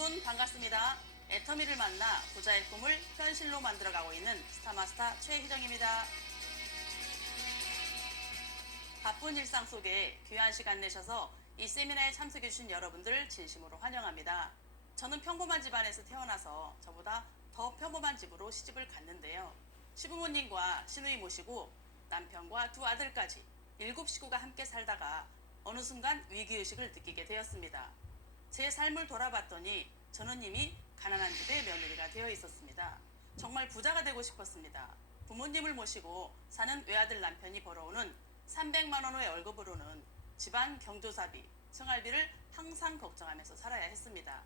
여러분 반갑습니다. 애터미를 만나 부자의 꿈을 현실로 만들어가고 있는 스타마스터 최희정입니다. 바쁜 일상 속에 귀한 시간 내셔서 이 세미나에 참석해주신 여러분들 진심으로 환영합니다. 저는 평범한 집안에서 태어나서 저보다 더 평범한 집으로 시집을 갔는데요. 시부모님과 시누이 모시고 남편과 두 아들까지 7식구가 함께 살다가 어느 순간 위기의식을 느끼게 되었습니다. 제 삶을 돌아봤더니 저는 이미 가난한 집의 며느리가 되어 있었습니다. 정말 부자가 되고 싶었습니다. 부모님을 모시고 사는 외아들 남편이 벌어오는 300만 원의 월급으로는 집안 경조사비, 생활비를 항상 걱정하면서 살아야 했습니다.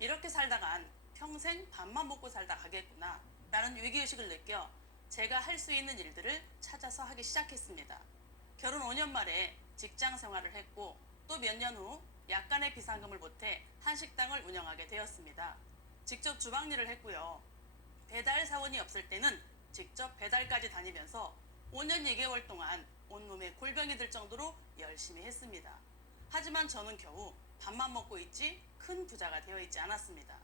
이렇게 살다간 평생 밥만 먹고 살다 가겠구나 라는 위기의식을 느껴 제가 할 수 있는 일들을 찾아서 하기 시작했습니다. 결혼 5년 만에 직장 생활을 했고 또 몇 년 후 약간의 비상금을 보태 한식당을 운영하게 되었습니다. 직접 주방 일을 했고요. 배달 사원이 없을 때는 직접 배달까지 다니면서 5년 2개월 동안 온몸에 골병이 들 정도로 열심히 했습니다. 하지만 저는 겨우 밥만 먹고 있지 큰 부자가 되어 있지 않았습니다.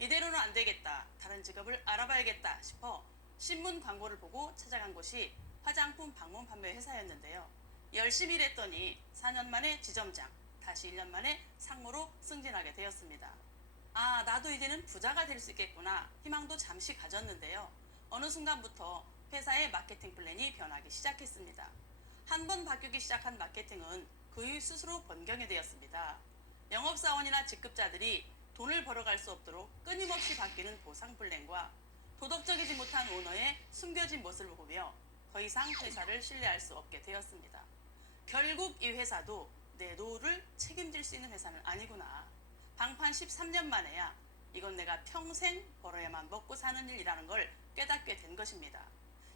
이대로는 안 되겠다, 다른 직업을 알아봐야겠다 싶어 신문 광고를 보고 찾아간 곳이 화장품 방문 판매 회사였는데요. 열심히 일했더니 4년 만에 지점장, 다시 1년 만에 상무로 승진하게 되었습니다. 아, 나도 이제는 부자가 될 수 있겠구나 희망도 잠시 가졌는데요. 어느 순간부터 회사의 마케팅 플랜이 변하기 시작했습니다. 한 번 바뀌기 시작한 마케팅은 그 이후 스스로 변경이 되었습니다. 영업사원이나 직급자들이 돈을 벌어갈 수 없도록 끊임없이 바뀌는 보상 플랜과 도덕적이지 못한 오너의 숨겨진 모습을 보며 더 이상 회사를 신뢰할 수 없게 되었습니다. 결국 이 회사도 내 노후를 책임질 수 있는 회사는 아니구나. 방판 13년 만에야 이건 내가 평생 벌어야만 먹고 사는 일이라는 걸 깨닫게 된 것입니다.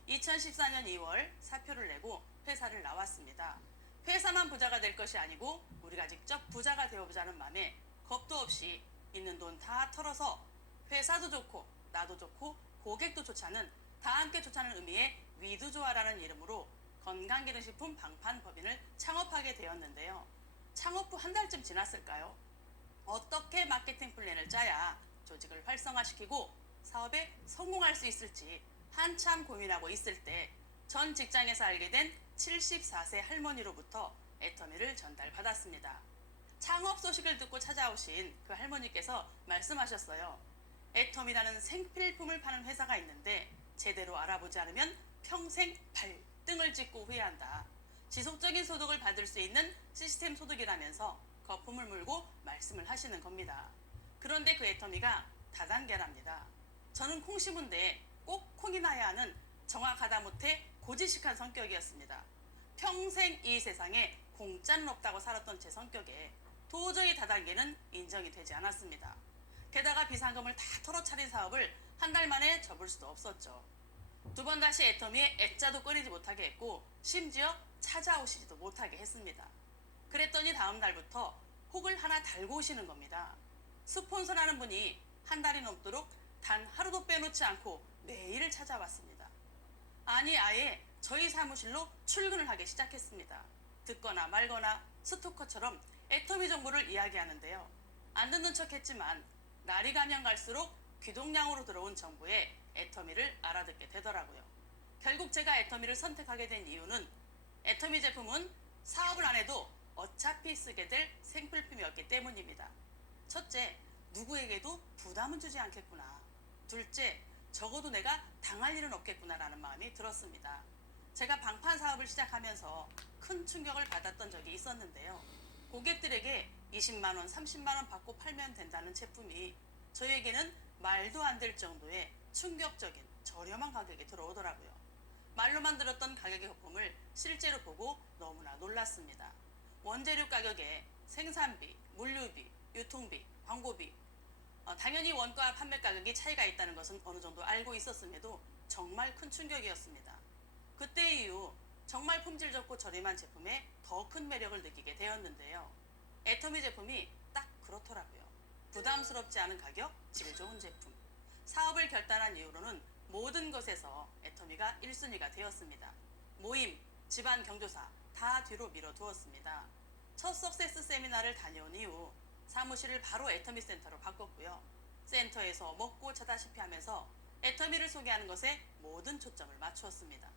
2014년 2월 사표를 내고 회사를 나왔습니다. 회사만 부자가 될 것이 아니고 우리가 직접 부자가 되어보자는 마음에 겁도 없이 있는 돈 다 털어서 회사도 좋고 나도 좋고 고객도 좋자는 다 함께 좋자는 의미의 위두조화라는 이름으로 건강기능식품 방판법인을 창업하게 되었는데요. 창업 후 한 달쯤 지났을까요? 어떻게 마케팅 플랜을 짜야 조직을 활성화시키고 사업에 성공할 수 있을지 한참 고민하고 있을 때 전 직장에서 알게 된 74세 할머니로부터 애터미를 전달받았습니다. 창업 소식을 듣고 찾아오신 그 할머니께서 말씀하셨어요. 애터미라는 생필품을 파는 회사가 있는데 제대로 알아보지 않으면 평생 발등을 찍고 후회한다. 지속적인 소득을 받을 수 있는 시스템 소득이라면서 거품을 물고 말씀을 하시는 겁니다. 그런데 그 애터미가 다단계랍니다. 저는 콩 심은데 꼭 콩이 나야 하는 정확하다 못해 고지식한 성격이었습니다. 평생 이 세상에 공짜는 없다고 살았던 제 성격에 도저히 다단계는 인정이 되지 않았습니다. 게다가 비상금을 다 털어차린 사업을 한 달 만에 접을 수도 없었죠. 두 번 다시 애터미에 애자도 꺼내지 못하게 했고 심지어 찾아오시지도 못하게 했습니다. 그랬더니 다음 날부터 혹을 하나 달고 오시는 겁니다. 스폰서라는 분이 한 달이 넘도록 단 하루도 빼놓지 않고 매일 찾아왔습니다. 아니 아예 저희 사무실로 출근을 하기 시작했습니다. 듣거나 말거나 스토커처럼 애터미 정보를 이야기하는데요. 안 듣는 척 했지만 날이 가면 갈수록 귀동냥으로 들어온 정보에 애터미를 알아듣게 되더라고요. 결국 제가 애터미를 선택하게 된 이유는 애터미 제품은 사업을 안 해도 어차피 쓰게 될 생필품이었기 때문입니다. 첫째, 누구에게도 부담은 주지 않겠구나. 둘째, 적어도 내가 당할 일은 없겠구나라는 마음이 들었습니다. 제가 방판 사업을 시작하면서 큰 충격을 받았던 적이 있었는데요. 고객들에게 20만 원, 30만 원 받고 팔면 된다는 제품이 저에게는 말도 안 될 정도의 충격적인 저렴한 가격에 들어오더라고요. 말로만 들었던 가격의 거품을 실제로 보고 너무나 놀랐습니다. 원재료 가격에 생산비, 물류비, 유통비, 광고비, 당연히 원가 판매 가격이 차이가 있다는 것은 어느 정도 알고 있었음에도 정말 큰 충격이었습니다. 그때 이후 정말 품질 좋고 저렴한 제품에 더 큰 매력을 느끼게 되었는데요. 애터미 제품이 딱 그렇더라고요. 부담스럽지 않은 가격, 질 좋은 제품. 사업을 결단한 이후로는 모든 것에서 애터미가 1순위가 되었습니다. 모임, 집안 경조사 다 뒤로 밀어두었습니다. 첫 석세스 세미나를 다녀온 이후 사무실을 바로 애터미 센터로 바꿨고요. 센터에서 먹고 자다시피 하면서 애터미를 소개하는 것에 모든 초점을 맞추었습니다.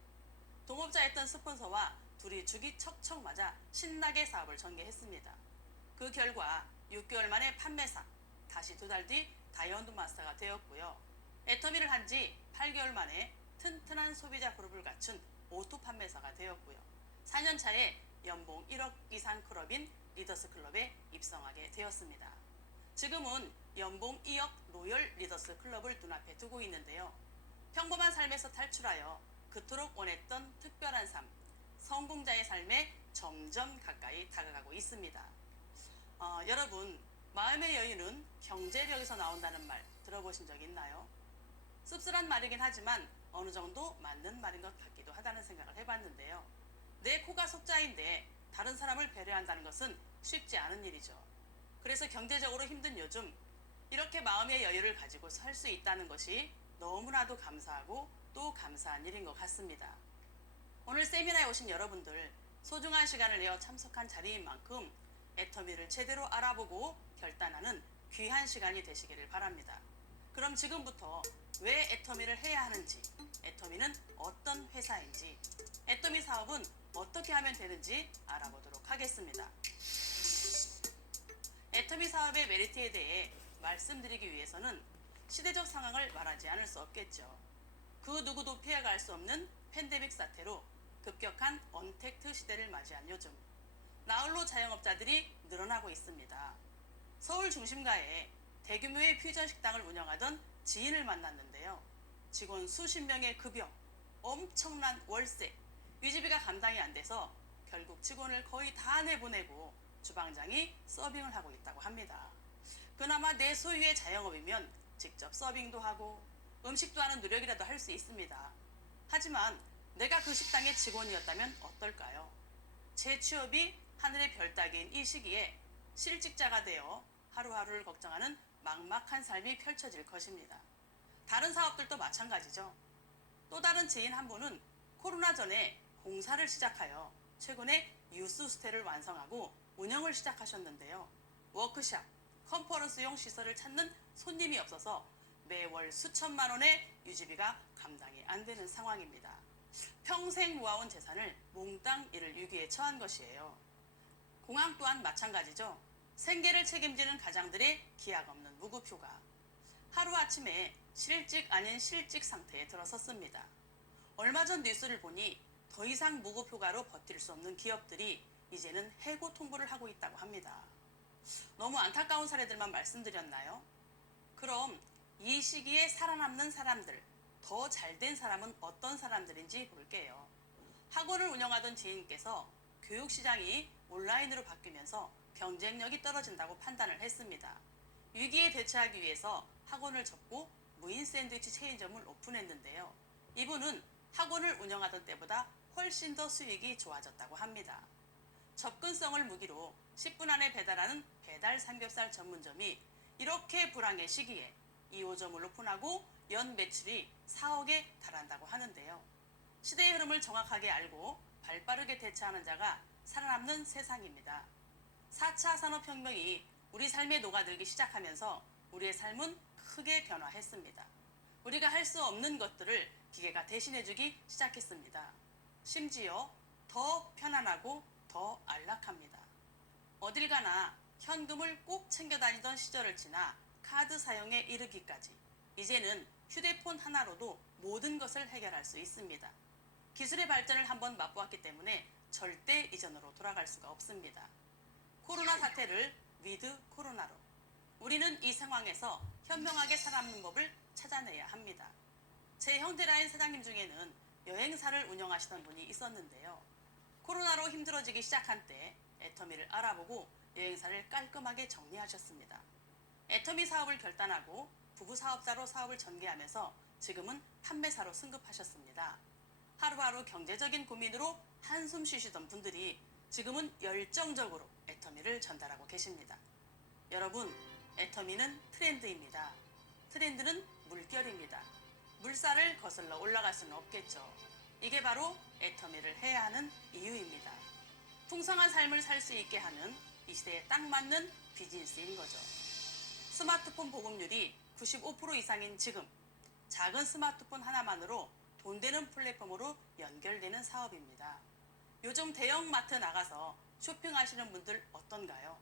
동업자였던 스폰서와 둘이 죽이 척척 맞아 신나게 사업을 전개했습니다. 그 결과 6개월 만에 판매사, 다시 2달 뒤 다이아몬드 마스터가 되었고요. 애터미를 한 지 8개월 만에 튼튼한 소비자 그룹을 갖춘 오토 판매사가 되었고요. 4년 차에 연봉 1억 이상 클럽인 리더스 클럽에 입성하게 되었습니다. 지금은 연봉 2억 로열 리더스 클럽을 눈앞에 두고 있는데요. 평범한 삶에서 탈출하여 그토록 원했던 특별한 삶, 성공자의 삶에 점점 가까이 다가가고 있습니다. 여러분, 마음의 여유는 경제력에서 나온다는 말 들어보신 적 있나요? 씁쓸한 말이긴 하지만 어느 정도 맞는 말인 것 같기도 하다는 생각을 해봤는데요. 내 코가 속자인데 다른 사람을 배려한다는 것은 쉽지 않은 일이죠. 그래서 경제적으로 힘든 요즘 이렇게 마음의 여유를 가지고 살 수 있다는 것이 너무나도 감사하고 또 감사한 일인 것 같습니다. 오늘 세미나에 오신 여러분들 소중한 시간을 내어 참석한 자리인 만큼 애터미를 제대로 알아보고 결단하는 귀한 시간이 되시기를 바랍니다. 그럼 지금부터 왜 애터미를 해야 하는지, 애터미는 어떤 회사인지, 애터미 사업은 어떻게 하면 되는지 알아보도록 하겠습니다. 애터미 사업의 메리트에 대해 말씀드리기 위해서는 시대적 상황을 말하지 않을 수 없겠죠. 그 누구도 피해갈 수 없는 팬데믹 사태로 급격한 언택트 시대를 맞이한 요즘 나홀로 자영업자들이 늘어나고 있습니다. 서울 중심가에 대규모의 퓨전 식당을 운영하던 지인을 만났는데요. 직원 수십 명의 급여, 엄청난 월세, 유지비가 감당이 안 돼서 결국 직원을 거의 다 내보내고 주방장이 서빙을 하고 있다고 합니다. 그나마 내 소유의 자영업이면 직접 서빙도 하고 음식도 하는 노력이라도 할 수 있습니다. 하지만 내가 그 식당의 직원이었다면 어떨까요? 제 취업이 하늘의 별 따기인 이 시기에 실직자가 되어 하루하루를 걱정하는 막막한 삶이 펼쳐질 것입니다. 다른 사업들도 마찬가지죠. 또 다른 지인 한 분은 코로나 전에 공사를 시작하여 최근에 유스스테를 완성하고 운영을 시작하셨는데요. 워크샵, 컨퍼런스용 시설을 찾는 손님이 없어서 매월 수천만 원의 유지비가 감당이 안 되는 상황입니다. 평생 모아온 재산을 몽땅 이를 위기에 처한 것이에요. 공항 또한 마찬가지죠. 생계를 책임지는 가장들의 기약 없는 무급휴가. 하루아침에 실직 아닌 실직 상태에 들어섰습니다. 얼마 전 뉴스를 보니 더 이상 무급휴가로 버틸 수 없는 기업들이 이제는 해고 통보를 하고 있다고 합니다. 너무 안타까운 사례들만 말씀드렸나요? 그럼 이 시기에 살아남는 사람들, 더 잘된 사람은 어떤 사람들인지 볼게요. 학원을 운영하던 지인께서 교육시장이 온라인으로 바뀌면서 경쟁력이 떨어진다고 판단을 했습니다. 위기에 대처하기 위해서 학원을 접고 무인 샌드위치 체인점을 오픈했는데요. 이분은 학원을 운영하던 때보다 훨씬 더 수익이 좋아졌다고 합니다. 접근성을 무기로 10분 안에 배달하는 배달 삼겹살 전문점이 이렇게 불황의 시기에 2호점을 오픈하고 연 매출이 4억에 달한다고 하는데요. 시대의 흐름을 정확하게 알고 발빠르게 대처하는 자가 살아남는 세상입니다. 4차 산업혁명이 우리 삶에 녹아들기 시작하면서 우리의 삶은 크게 변화했습니다. 우리가 할 수 없는 것들을 기계가 대신해주기 시작했습니다. 심지어 더 편안하고 더 안락합니다. 어딜 가나 현금을 꼭 챙겨 다니던 시절을 지나 카드 사용에 이르기까지 이제는 휴대폰 하나로도 모든 것을 해결할 수 있습니다. 기술의 발전을 한번 맛보았기 때문에 절대 이전으로 돌아갈 수가 없습니다. 코로나 사태를 위드 코로나로 우리는 이 상황에서 현명하게 살아남는 법을 찾아내야 합니다. 제 형제라인 사장님 중에는 여행사를 운영하시던 분이 있었는데요. 코로나로 힘들어지기 시작한 때 애터미를 알아보고 여행사를 깔끔하게 정리하셨습니다. 애터미 사업을 결단하고 부부 사업자로 사업을 전개하면서 지금은 판매사로 승급하셨습니다. 하루하루 경제적인 고민으로 한숨 쉬시던 분들이 지금은 열정적으로 애터미를 전달하고 계십니다. 여러분, 애터미는 트렌드입니다. 트렌드는 물결입니다. 물살을 거슬러 올라갈 수는 없겠죠. 이게 바로 애터미를 해야 하는 이유입니다. 풍성한 삶을 살 수 있게 하는 이 시대에 딱 맞는 비즈니스인 거죠. 스마트폰 보급률이 95% 이상인 지금, 작은 스마트폰 하나만으로 돈 되는 플랫폼으로 연결되는 사업입니다. 요즘 대형마트 나가서 쇼핑하시는 분들 어떤가요?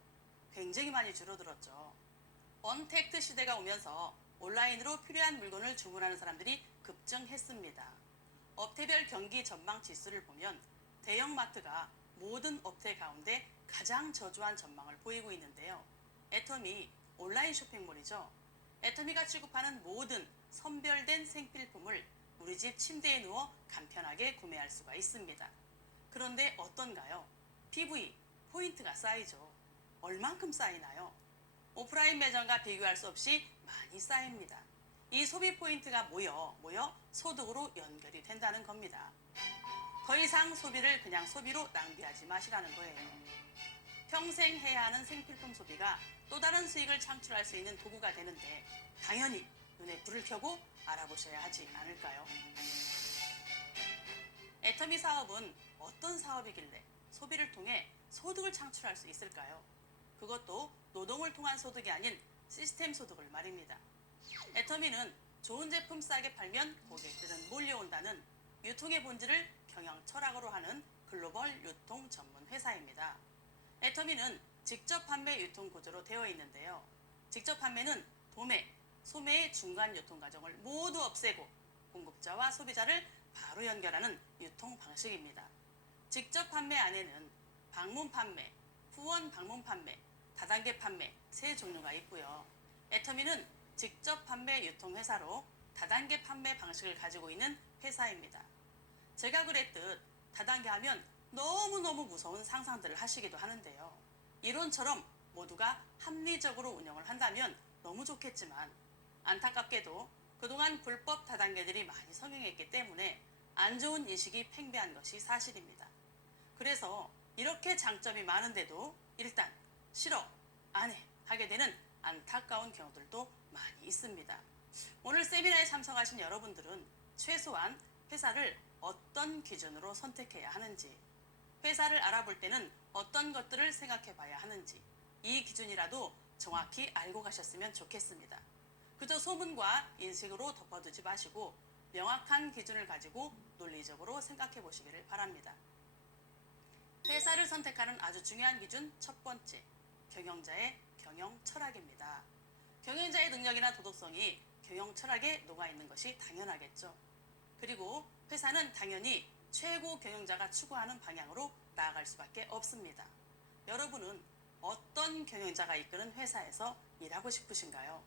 굉장히 많이 줄어들었죠. 언택트 시대가 오면서 온라인으로 필요한 물건을 주문하는 사람들이 급증했습니다. 업태별 경기 전망 지수를 보면 대형마트가 모든 업태 가운데 가장 저조한 전망을 보이고 있는데요. 애터미 온라인 쇼핑몰이죠. 애터미가 취급하는 모든 선별된 생필품을 우리 집 침대에 누워 간편하게 구매할 수가 있습니다. 그런데 어떤가요? PV, 포인트가 쌓이죠. 얼만큼 쌓이나요? 오프라인 매장과 비교할 수 없이 많이 쌓입니다. 이 소비 포인트가 모여 소득으로 연결이 된다는 겁니다. 더 이상 소비를 그냥 소비로 낭비하지 마시라는 거예요. 평생 해야 하는 생필품 소비가 또 다른 수익을 창출할 수 있는 도구가 되는데 당연히 눈에 불을 켜고 알아보셔야 하지 않을까요? 애터미 사업은 어떤 사업이길래 소비를 통해 소득을 창출할 수 있을까요? 그것도 노동을 통한 소득이 아닌 시스템 소득을 말입니다. 애터미는 좋은 제품 싸게 팔면 고객들은 몰려온다는 유통의 본질을 경영 철학으로 하는 글로벌 유통 전문 회사입니다. 애터미는 직접 판매 유통 구조로 되어 있는데요. 직접 판매는 도매, 소매의 중간 유통 과정을 모두 없애고 공급자와 소비자를 바로 연결하는 유통 방식입니다. 직접 판매 안에는 방문 판매, 후원 방문 판매, 다단계 판매 세 종류가 있고요. 애터미는 직접 판매 유통 회사로 다단계 판매 방식을 가지고 있는 회사입니다. 제가 그랬듯 다단계 하면 너무너무 무서운 상상들을 하시기도 하는데요. 이론처럼 모두가 합리적으로 운영을 한다면 너무 좋겠지만 안타깝게도 그동안 불법 다단계들이 많이 성행했기 때문에 안 좋은 인식이 팽배한 것이 사실입니다. 그래서 이렇게 장점이 많은데도 일단 싫어, 안 해 하게 되는 안타까운 경우들도 많이 있습니다. 오늘 세미나에 참석하신 여러분들은 최소한 회사를 어떤 기준으로 선택해야 하는지, 회사를 알아볼 때는 어떤 것들을 생각해 봐야 하는지 이 기준이라도 정확히 알고 가셨으면 좋겠습니다. 그저 소문과 인식으로 덮어두지 마시고 명확한 기준을 가지고 논리적으로 생각해 보시기를 바랍니다. 회사를 선택하는 아주 중요한 기준 첫 번째, 경영자의 경영 철학입니다. 경영자의 능력이나 도덕성이 경영 철학에 녹아있는 것이 당연하겠죠. 그리고 회사는 당연히 최고 경영자가 추구하는 방향으로 나아갈 수밖에 없습니다. 여러분은 어떤 경영자가 이끄는 회사에서 일하고 싶으신가요?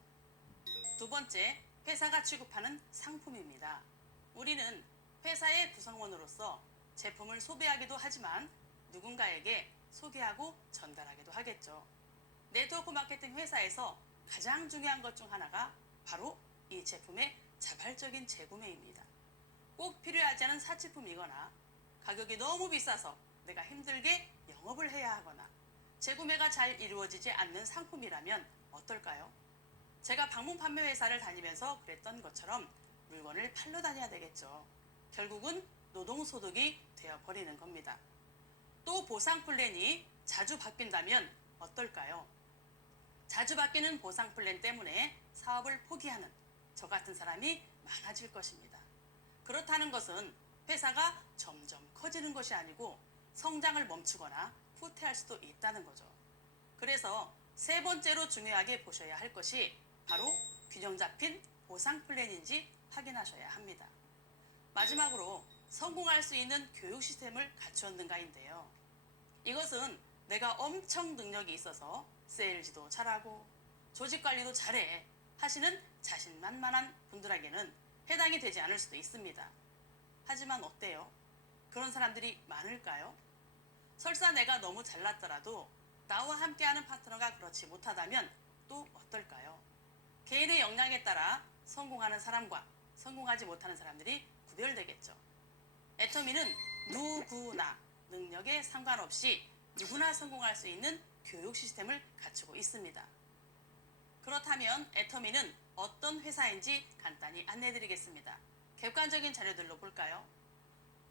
두 번째, 회사가 취급하는 상품입니다. 우리는 회사의 구성원으로서 제품을 소비하기도 하지만 누군가에게 소개하고 전달하기도 하겠죠. 네트워크 마케팅 회사에서 가장 중요한 것 중 하나가 바로 이 제품의 자발적인 재구매입니다. 꼭 필요하지 않은 사치품이거나 가격이 너무 비싸서 내가 힘들게 영업을 해야 하거나 재구매가 잘 이루어지지 않는 상품이라면 어떨까요? 제가 방문 판매 회사를 다니면서 그랬던 것처럼 물건을 팔러 다녀야 되겠죠. 결국은 노동소득이 되어버리는 겁니다. 또 보상 플랜이 자주 바뀐다면 어떨까요? 자주 바뀌는 보상 플랜 때문에 사업을 포기하는 저 같은 사람이 많아질 것입니다. 그렇다는 것은 회사가 점점 커지는 것이 아니고 성장을 멈추거나 후퇴할 수도 있다는 거죠. 그래서 세 번째로 중요하게 보셔야 할 것이 바로 균형 잡힌 보상 플랜인지 확인하셔야 합니다. 마지막으로 성공할 수 있는 교육 시스템을 갖추었는가인데요. 이것은 내가 엄청 능력이 있어서 세일즈도 잘하고 조직 관리도 잘해 하시는 자신만만한 분들에게는 해당이 되지 않을 수도 있습니다. 하지만 어때요? 그런 사람들이 많을까요? 설사 내가 너무 잘났더라도 나와 함께하는 파트너가 그렇지 못하다면 또 어떨까요? 개인의 역량에 따라 성공하는 사람과 성공하지 못하는 사람들이 구별되겠죠. 애터미는 누구나 능력에 상관없이 누구나 성공할 수 있는 교육 시스템을 갖추고 있습니다. 그렇다면 애터미는 어떤 회사인지 간단히 안내해드리겠습니다. 객관적인 자료들로 볼까요?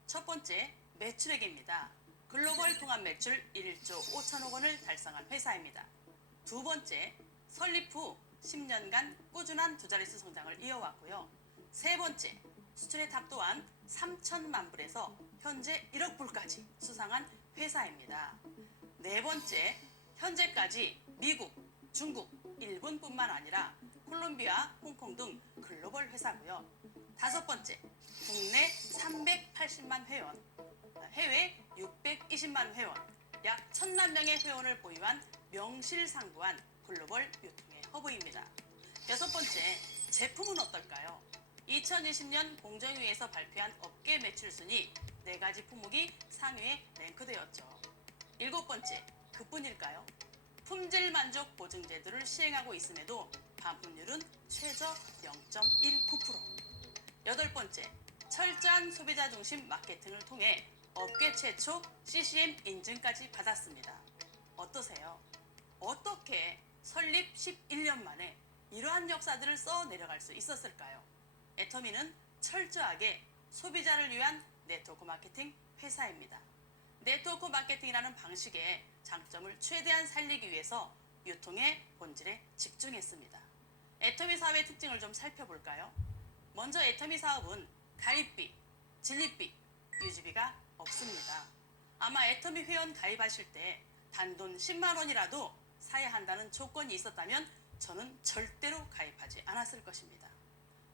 첫 번째, 매출액입니다. 글로벌 통합 매출 1조 5천억 원을 달성한 회사입니다. 두 번째, 설립 후 10년간 꾸준한 두 자릿수 성장을 이어왔고요. 세 번째, 수출의 탑 또한 3천만 불에서 현재 1억 불까지 수상한 회사입니다. 네 번째, 현재까지 미국, 중국, 일본뿐만 아니라 콜롬비아, 홍콩 등 글로벌 회사고요. 다섯 번째, 국내 380만 회원, 해외 620만 회원, 약 1,000만 명의 회원을 보유한 명실상부한 글로벌 유통의 허브입니다. 여섯 번째, 제품은 어떨까요? 2020년 공정위에서 발표한 업계 매출 순위 4가지 품목이 상위에 랭크되었죠. 일곱 번째, 그뿐일까요? 품질 만족 보증 제도를 시행하고 있음에도 반품률은 최저 0.19%. 여덟 번째, 철저한 소비자 중심 마케팅을 통해 업계 최초 CCM 인증까지 받았습니다. 어떠세요? 어떻게 설립 11년 만에 이러한 역사들을 써내려갈 수 있었을까요? 애터미는 철저하게 소비자를 위한 네트워크 마케팅 회사입니다. 네트워크 마케팅이라는 방식의 장점을 최대한 살리기 위해서 유통의 본질에 집중했습니다. 애터미 사업의 특징을 좀 살펴볼까요? 먼저 애터미 사업은 가입비, 진입비, 유지비가 없습니다. 아마 애터미 회원 가입하실 때 단돈 10만 원이라도 사야 한다는 조건이 있었다면 저는 절대로 가입하지 않았을 것입니다.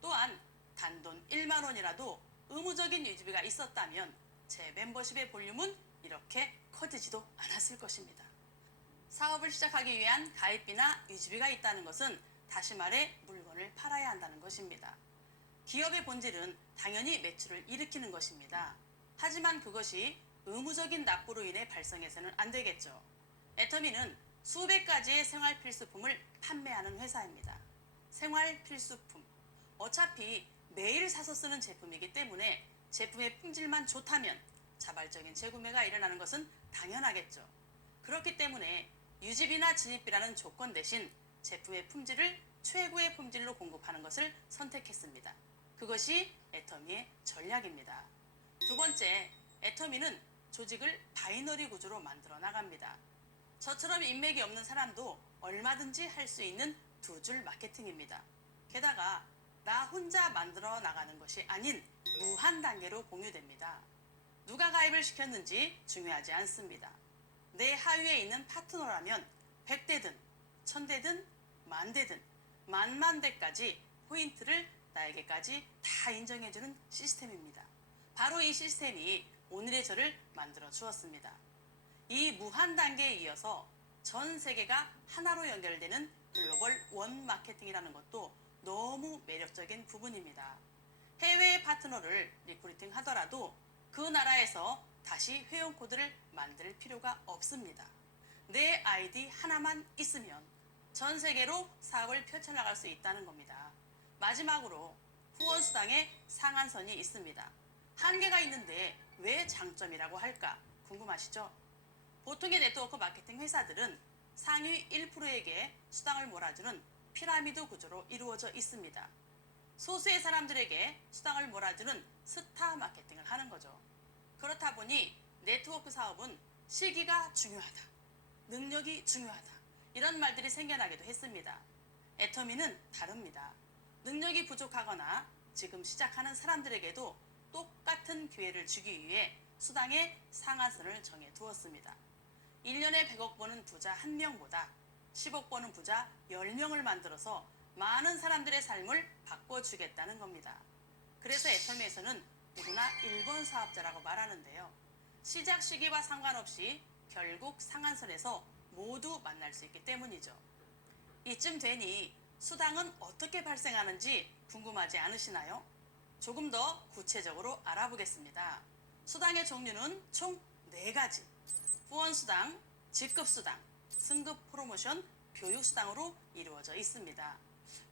또한 단돈 1만 원이라도 의무적인 유지비가 있었다면 제 멤버십의 볼륨은 이렇게 커지지도 않았을 것입니다. 사업을 시작하기 위한 가입비나 유지비가 있다는 것은 다시 말해 물건을 팔아야 한다는 것입니다. 기업의 본질은 당연히 매출을 일으키는 것입니다. 하지만 그것이 의무적인 납부로 인해 발생해서는 안 되겠죠. 애터미는 수백 가지의 생활 필수품을 판매하는 회사입니다. 생활 필수품. 어차피 매일 사서 쓰는 제품이기 때문에 제품의 품질만 좋다면 자발적인 재구매가 일어나는 것은 당연하겠죠. 그렇기 때문에 유지비나 진입비라는 조건 대신 제품의 품질을 최고의 품질로 공급하는 것을 선택했습니다. 그것이 애터미의 전략입니다. 두 번째, 애터미는 조직을 바이너리 구조로 만들어 나갑니다. 저처럼 인맥이 없는 사람도 얼마든지 할 수 있는 두 줄 마케팅입니다. 게다가 나 혼자 만들어 나가는 것이 아닌 무한 단계로 공유됩니다. 누가 가입을 시켰는지 중요하지 않습니다. 내 하위에 있는 파트너라면 100대든 1000대든 만대든 만만대까지 포인트를 나에게까지 다 인정해주는 시스템입니다. 바로 이 시스템이 오늘의 저를 만들어 주었습니다. 이 무한 단계에 이어서 전 세계가 하나로 연결되는 글로벌 원 마케팅이라는 것도 너무 매력적인 부분입니다. 해외의 파트너를 리크루팅 하더라도 그 나라에서 다시 회원 코드를 만들 필요가 없습니다. 내 아이디 하나만 있으면 전 세계로 사업을 펼쳐나갈 수 있다는 겁니다. 마지막으로 후원수당의 상한선이 있습니다. 한계가 있는데 왜 장점이라고 할까 궁금하시죠? 보통의 네트워크 마케팅 회사들은 상위 1%에게 수당을 몰아주는 피라미드 구조로 이루어져 있습니다. 소수의 사람들에게 수당을 몰아주는 스타 마케팅을 하는 거죠. 그렇다 보니 네트워크 사업은 시기가 중요하다, 능력이 중요하다 이런 말들이 생겨나기도 했습니다. 애터미는 다릅니다. 능력이 부족하거나 지금 시작하는 사람들에게도 똑같은 기회를 주기 위해 수당의 상한선을 정해 두었습니다. 1년에 100억 버는 부자 1명보다 10억 버는 부자 10명을 만들어서 많은 사람들의 삶을 바꿔주겠다는 겁니다. 그래서 애터미에서는 누구나 1번 사업자라고 말하는데요. 시작 시기와 상관없이 결국 상한선에서 모두 만날 수 있기 때문이죠. 이쯤 되니 수당은 어떻게 발생하는지 궁금하지 않으시나요? 조금 더 구체적으로 알아보겠습니다. 수당의 종류는 총 4가지. 후원수당, 직급수당, 승급 프로모션, 교육수당으로 이루어져 있습니다.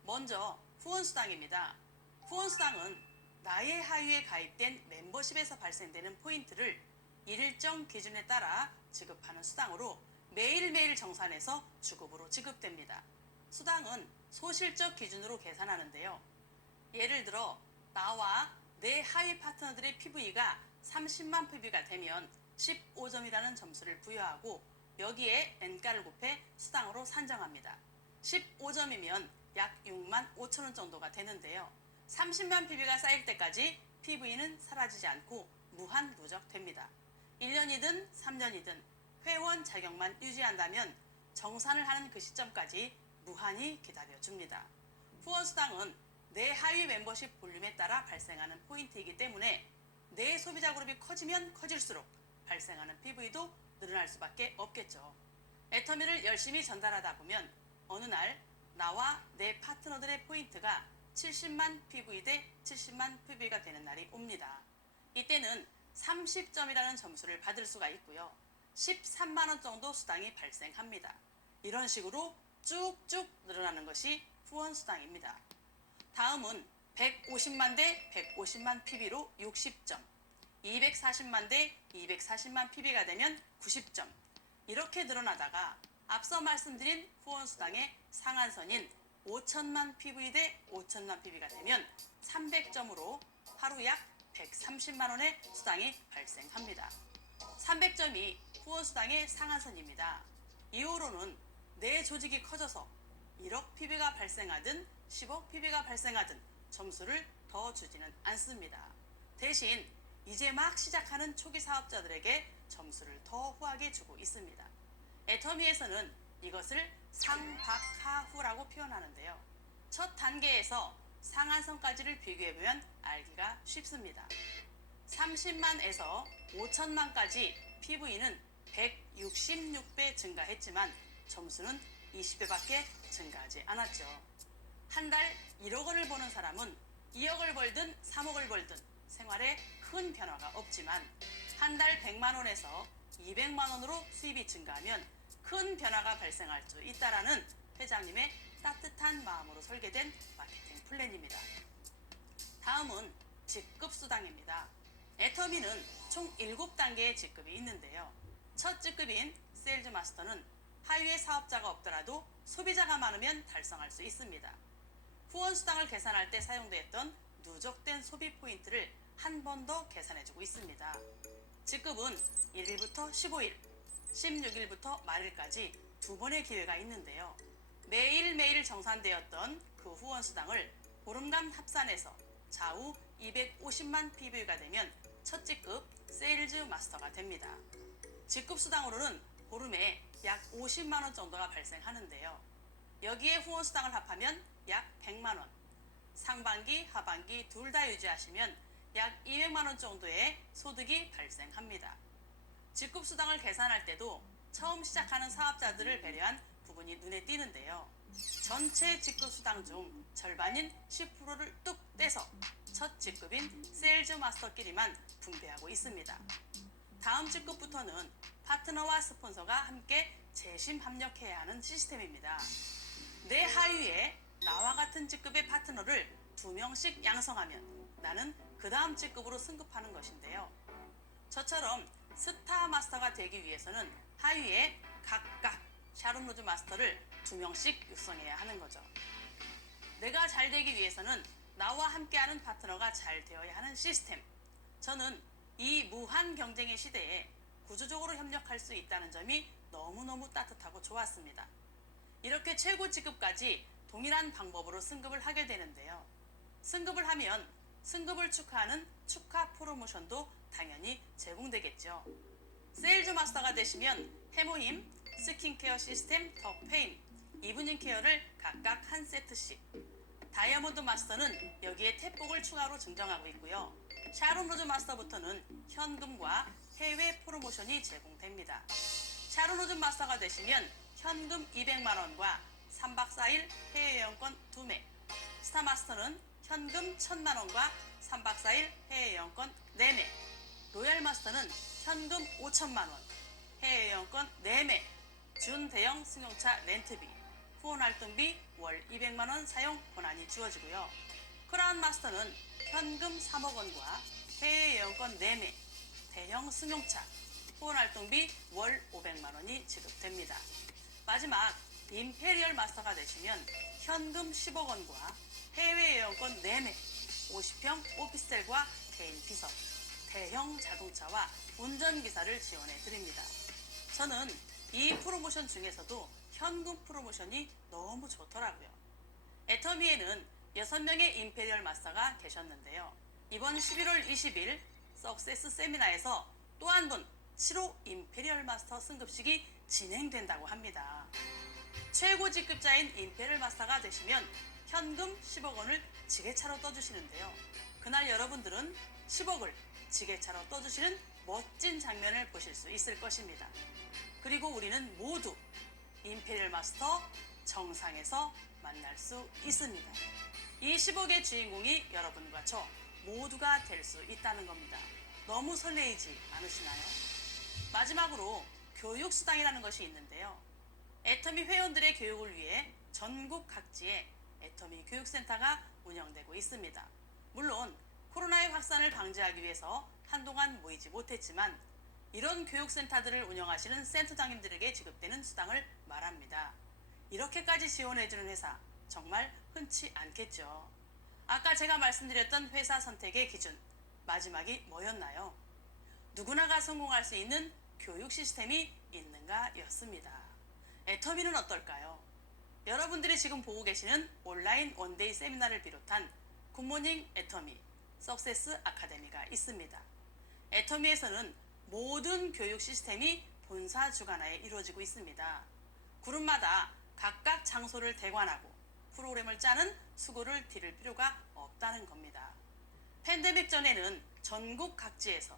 먼저 후원수당입니다. 후원수당은 나의 하위에 가입된 멤버십에서 발생되는 포인트를 일정 기준에 따라 지급하는 수당으로 매일매일 정산해서 주급으로 지급됩니다. 수당은 소실적 기준으로 계산하는데요. 예를 들어 나와 내 하위 파트너들의 PV가 30만 PV가 되면 15점이라는 점수를 부여하고 여기에 N가를 곱해 수당으로 산정합니다. 15점이면 약 6만 5천 원 정도가 되는데요. 30만 PB가 쌓일 때까지 PV는 사라지지 않고 무한 누적됩니다. 1년이든 3년이든 회원 자격만 유지한다면 정산을 하는 그 시점까지 무한히 기다려줍니다. 후원수당은 내 하위 멤버십 볼륨에 따라 발생하는 포인트이기 때문에 내 소비자 그룹이 커지면 커질수록 발생하는 PV도 늘어날 수밖에 없겠죠. 애터미를 열심히 전달하다 보면 어느 날 나와 내 파트너들의 포인트가 70만 PV 대 70만 PV가 되는 날이 옵니다. 이때는 30점이라는 점수를 받을 수가 있고요. 13만 원 정도 수당이 발생합니다. 이런 식으로 쭉쭉 늘어나는 것이 후원수당입니다. 다음은 150만 대 150만 PB로 60점, 240만 대 240만 PB가 되면 90점, 이렇게 늘어나다가 앞서 말씀드린 후원수당의 상한선인 5천만 PV 대 5천만 PB가 되면 300점으로 하루 약 130만 원의 수당이 발생합니다. 300점이 후원수당의 상한선입니다. 이후로는 내 조직이 커져서 1억 PB가 발생하든 10억 PB가 발생하든 점수를 더 주지는 않습니다. 대신 이제 막 시작하는 초기 사업자들에게 점수를 더 후하게 주고 있습니다. 애터미에서는 이것을 상박하후라고 표현하는데요. 첫 단계에서 상한선까지를 비교해보면 알기가 쉽습니다. 30만에서 5천만까지 PV는 166배 증가했지만 점수는 20배밖에 증가하지 않았죠. 한 달 1억 원을 버는 사람은 2억을 벌든 3억을 벌든 생활에 큰 변화가 없지만 한 달 100만 원에서 200만 원으로 수입이 증가하면 큰 변화가 발생할 수 있다라는 회장님의 따뜻한 마음으로 설계된 마케팅 플랜입니다. 다음은 직급수당입니다. 애터미는 총 7단계의 직급이 있는데요. 첫 직급인 세일즈 마스터는 하위에 사업자가 없더라도 소비자가 많으면 달성할 수 있습니다. 후원수당을 계산할 때 사용되었던 누적된 소비 포인트를 한 번 더 계산해주고 있습니다. 직급은 1일부터 15일, 16일부터 말일까지 2번의 기회가 있는데요. 매일매일 정산되었던 그 후원수당을 보름간 합산해서 좌우 250만 PV가 되면 첫 직급 세일즈 마스터가 됩니다. 직급 수당으로는 보름에 약 50만 원 정도가 발생하는데요. 여기에 후원수당을 합하면 약 100만 원, 상반기, 하반기 둘 다 유지하시면 약 200만 원 정도의 소득이 발생합니다. 직급 수당을 계산할 때도 처음 시작하는 사업자들을 배려한 부분이 눈에 띄는데요. 전체 직급 수당 중 절반인 10%를 뚝 떼서 첫 직급인 세일즈 마스터끼리만 분배하고 있습니다. 다음 직급부터는 파트너와 스폰서가 함께 재심 합력해야 하는 시스템입니다. 내 하위에 나와 같은 직급의 파트너를 2명씩 양성하면 나는 그 다음 직급으로 승급하는 것인데요. 저처럼 스타 마스터가 되기 위해서는 하위에 각각 샤론 로즈 마스터를 2명씩 육성해야 하는 거죠. 내가 잘 되기 위해서는 나와 함께하는 파트너가 잘 되어야 하는 시스템. 저는 이 무한 경쟁의 시대에 구조적으로 협력할 수 있다는 점이 너무너무 따뜻하고 좋았습니다. 이렇게 최고 직급까지 동일한 방법으로 승급을 하게 되는데요. 승급을 하면 승급을 축하하는 축하 프로모션도 당연히 제공되겠죠. 세일즈 마스터가 되시면 해모힘, 스킨케어 시스템 더 페임, 이브닝 케어를 각각 한 세트씩, 다이아몬드 마스터는 여기에 탭복을 추가로 증정하고 있고요. 샤론 로즈 마스터부터는 현금과 해외 프로모션이 제공됩니다. 샤론 로즈 마스터가 되시면 현금 200만 원과 3박 4일 해외여행권 2매, 스타 마스터는 현금 1000만 원과 3박 4일 해외여행권 4매, 로얄 마스터는 현금 5천만 원, 해외여행권 4매, 준대형 승용차 렌트비, 후원활동비 월 200만 원 사용 권한이 주어지고요. 크라운 마스터는 현금 3억 원과 해외여행권 4매, 대형 승용차, 후원활동비 월 500만 원이 지급됩니다. 마지막 임페리얼 마스터가 되시면 현금 10억 원과 해외여행권 4매, 50평 오피스텔과 개인 비서, 대형 자동차와 운전기사를 지원해 드립니다. 저는 이 프로모션 중에서도 현금 프로모션이 너무 좋더라고요. 애터미에는 6명의 임페리얼 마스터가 계셨는데요. 이번 11월 20일 석세스 세미나에서 또 한 분 7호 임페리얼 마스터 승급식이 진행된다고 합니다. 최고 직급자인 임페리얼 마스터가 되시면 현금 10억 원을 지게차로 떠주시는데요. 그날 여러분들은 10억을 지게차로 떠주시는 멋진 장면을 보실 수 있을 것입니다. 그리고 우리는 모두 임페리얼 마스터 정상에서 만날 수 있습니다. 이 10억의 주인공이 여러분과 저 모두가 될 수 있다는 겁니다. 너무 설레이지 않으시나요? 마지막으로 교육수당이라는 것이 있는데요. 애터미 회원들의 교육을 위해 전국 각지에 애터미 교육센터가 운영되고 있습니다. 물론 코로나의 확산을 방지하기 위해서 한동안 모이지 못했지만 이런 교육센터들을 운영하시는 센터장님들에게 지급되는 수당을 말합니다. 이렇게까지 지원해주는 회사 정말 흔치 않겠죠. 아까 제가 말씀드렸던 회사 선택의 기준 마지막이 뭐였나요? 누구나가 성공할 수 있는 교육 시스템이 있는가 였습니다. 애터미는 어떨까요? 여러분들이 지금 보고 계시는 온라인 원데이 세미나를 비롯한 굿모닝 애터미, 석세스 아카데미가 있습니다. 애터미에서는 모든 교육 시스템이 본사 주관하에 이루어지고 있습니다. 그룹마다 각각 장소를 대관하고 프로그램을 짜는 수고를 기를 필요가 없다는 겁니다. 팬데믹 전에는 전국 각지에서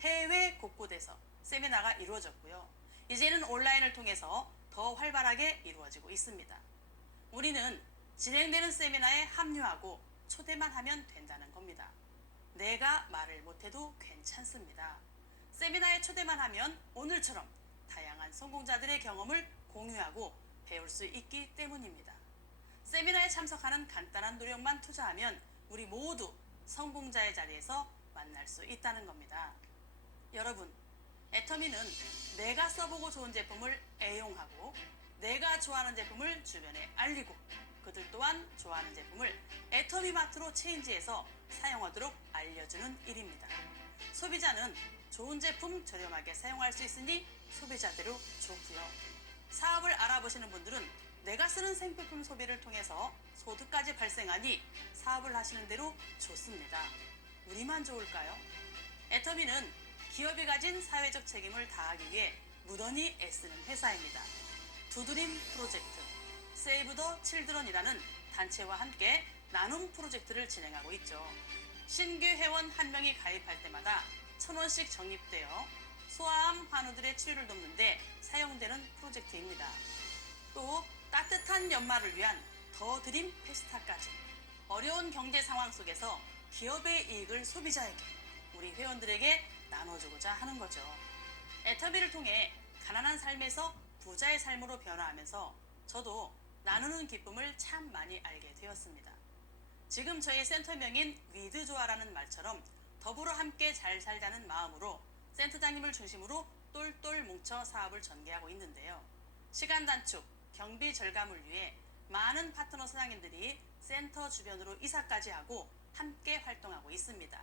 해외 곳곳에서 세미나가 이루어졌고요. 이제는 온라인을 통해서 더 활발하게 이루어지고 있습니다. 우리는 진행되는 세미나에 합류하고 초대만 하면 된다는 겁니다. 내가 말을 못해도 괜찮습니다. 세미나에 초대만 하면 오늘처럼 다양한 성공자들의 경험을 공유하고 배울 수 있기 때문입니다. 세미나에 참석하는 간단한 노력만 투자하면 우리 모두 성공자의 자리에서 만날 수 있다는 겁니다. 여러분, 애터미는 내가 써보고 좋은 제품을 애용하고 내가 좋아하는 제품을 주변에 알리고 그들 또한 좋아하는 제품을 애터미 마트로 체인지해서 사용하도록 알려주는 일입니다. 소비자는 좋은 제품 저렴하게 사용할 수 있으니 소비자대로 좋고요. 사업을 알아보시는 분들은 내가 쓰는 생필품 소비를 통해서 소득까지 발생하니 사업을 하시는 대로 좋습니다. 우리만 좋을까요? 애터미는 기업이 가진 사회적 책임을 다하기 위해 무던히 애쓰는 회사입니다. 두드림 프로젝트, 세이브 더 칠드런이라는 단체와 함께 나눔 프로젝트를 진행하고 있죠. 신규 회원 1명이 가입할 때마다 1,000원씩 적립되어 소아암 환우들의 치료를 돕는데 사용되는 프로젝트입니다. 또 따뜻한 연말을 위한 더 드림 페스타까지 어려운 경제 상황 속에서 기업의 이익을 소비자에게, 우리 회원들에게 나눠주고자 하는 거죠. 애터미를 통해 가난한 삶에서 부자의 삶으로 변화하면서 저도 나누는 기쁨을 참 많이 알게 되었습니다. 지금 저희 센터명인 위드조아라는 말처럼 더불어 함께 잘 살자는 마음으로 센터장님을 중심으로 똘똘 뭉쳐 사업을 전개하고 있는데요. 시간 단축, 경비 절감을 위해 많은 파트너 사장님들이 센터 주변으로 이사까지 하고 함께 활동하고 있습니다.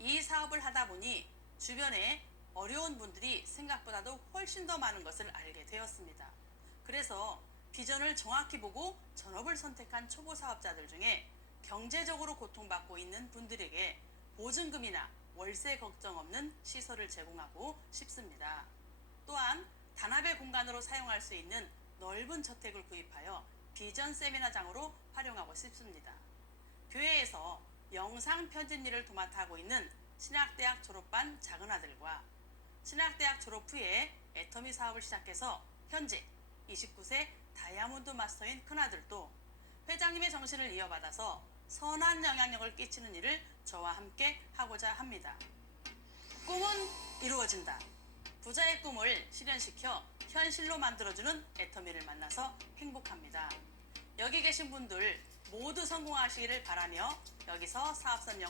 이 사업을 하다 보니 주변에 어려운 분들이 생각보다도 훨씬 더 많은 것을 알게 되었습니다. 그래서 비전을 정확히 보고 전업을 선택한 초보 사업자들 중에 경제적으로 고통받고 있는 분들에게 보증금이나 월세 걱정 없는 시설을 제공하고 싶습니다. 또한 단합의 공간으로 사용할 수 있는 넓은 저택을 구입하여 비전 세미나장으로 활용하고 싶습니다. 교회에서 영상 편집 일을 도맡아 하고 있는 신학대학 졸업반 작은 아들과 신학대학 졸업 후에 애터미 사업을 시작해서 현재 29세 다이아몬드 마스터인 큰아들도 회장님의 정신을 이어받아서 선한 영향력을 끼치는 일을 저와 함께 하고자 합니다. 꿈은 이루어진다. 부자의 꿈을 실현시켜 현실로 만들어주는 애터미를 만나서 행복합니다. 여기 계신 분들 모두 성공하시기를 바라며 여기서 사업선영을